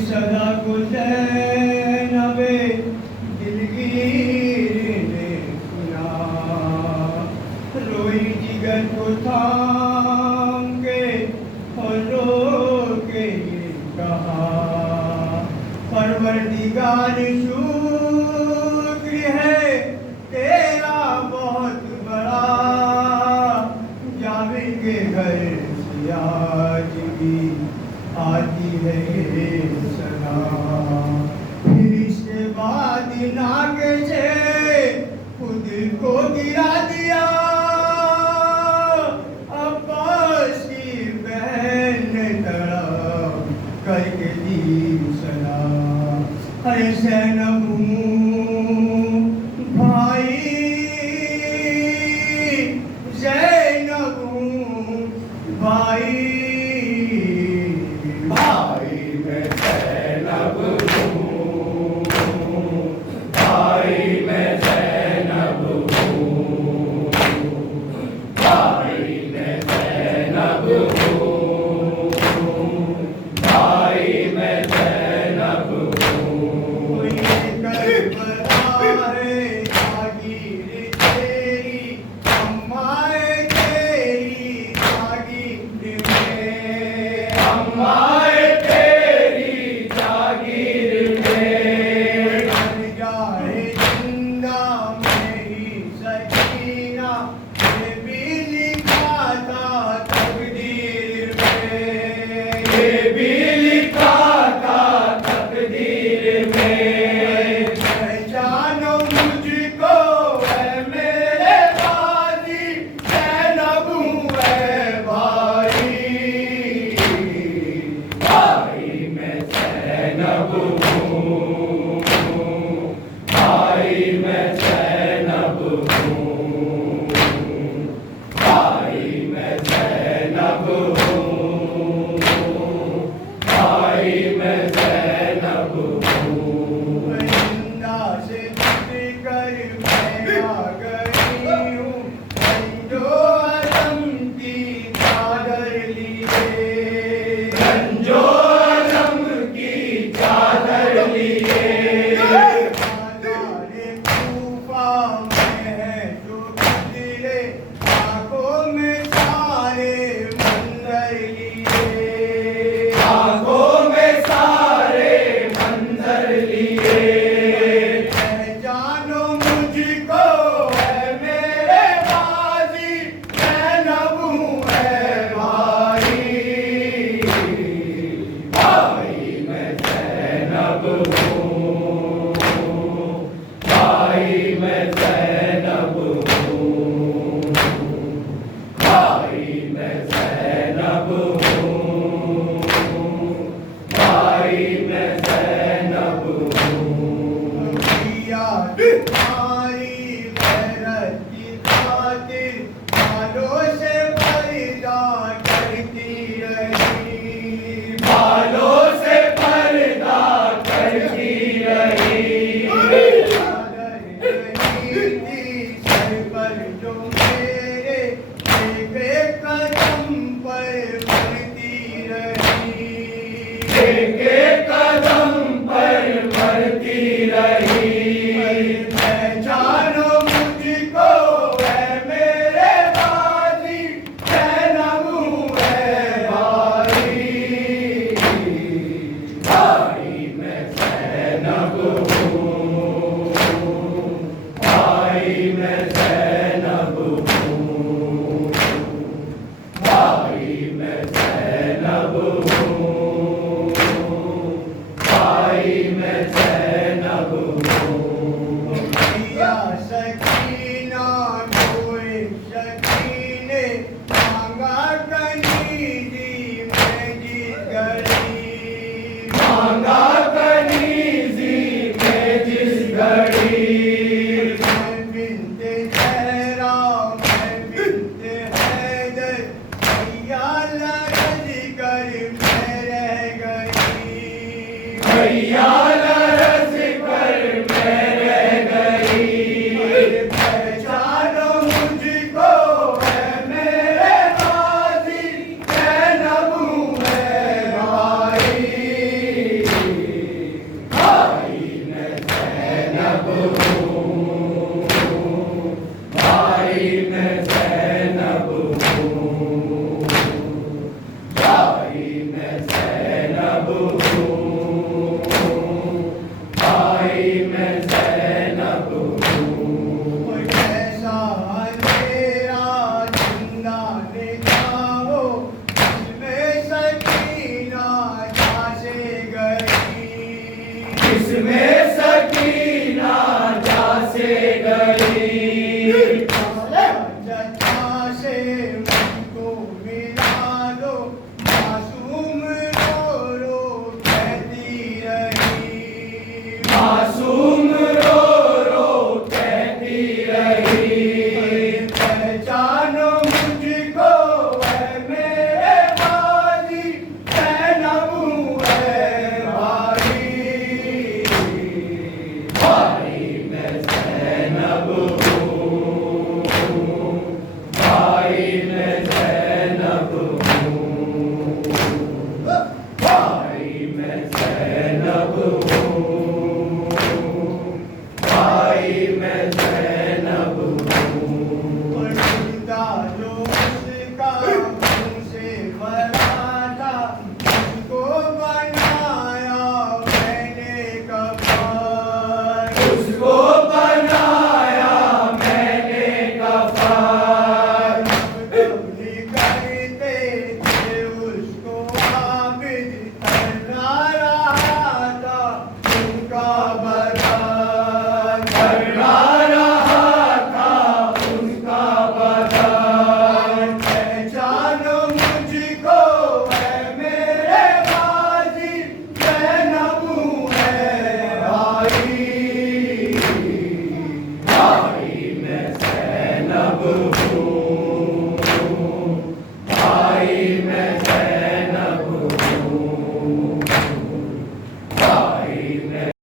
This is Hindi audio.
सदा को ज़ैनबे दिलगीर ने सुना, रोई जिगर को थाम के और रो के ये कहा, परवरदिगार शुक्र है तेरा बहुत बड़ा, जाबिर के घर से आज भी आती है ये सना। फिर इसके बाद नाक से खुद को गिरा दिया, अब्बास की बहन ने तड़प करके दी सना। अरे ज़ैनब भाई, ज़ैनब भाई, भाई मैं ज़ैनब हूँ, भाई मैं ज़ैनब हूँ, भाई मैं ज़ैनब हूँ, भाई मैं ज़ैनब हूँ। कोई करबला है जागीर तेरी, अम्मा तेरी जागीर में, अम्मा तेरी जागीर में, मर जाए जिंदा मेरी सकीना, ये भी लिखा था तकदीर में, ये भी लिखा था तकदीर में। पहचानो मुझको है मेरे बाजी, ज़ैनब हूँ है भाई, भाई मैं ज़ैनब हूँ, भाई मैं ज़ैनब हूँ, भाई मैं ज़ैनब हूँ, भाई मैं ज़ैनब हूँ। जिंदा से छुट कर मैं आ गई हूँ, जो आदम की चादर लिए, रंजो आलम की चादर लिए, बाज़ारे कूफा में है जो गुज़रे, आँखों में सारे मंजर लिए, आँखों में सारे मंजर लिए। पहचानो मुझको है मेरे बाजी, ज़ैनब हूँ है भाई, भाई मैं ज़ैनब हूँ, भाई मैं ज़ैनब हूँ, भाई मैं ज़ैनब हूँ, भाई मैं ज़ैनब हूँ। पिया तुम्हारी गैरत की खातिर बालों से पर्दा करती रही, बालों से पर्दा करती रही, चादर नहीं थी सर पर जो मेरे, एक कदम पर बढ़ती रही, एक कदम पर बढ़ती रही। पहचानो मुझको है मेरे बाजी, ज़ैनब हूँ है भाई, भाई मैं ज़ैनब हूँ, भाई मैं ज़ैनब हूँ, भाई मैं ज़ैनब हूँ, भाई मैं ज़ैनब हूँ। पिया सकीना कोई शकीने, मांगा कनीजी मैं जिस घड़ी, मांगा कनीज़ी में जिस घड़ी, मैं बिन्ते ज़हरा मैं बिन्ते हैदर, भैया लरज़ कर मैं रह गई, भैया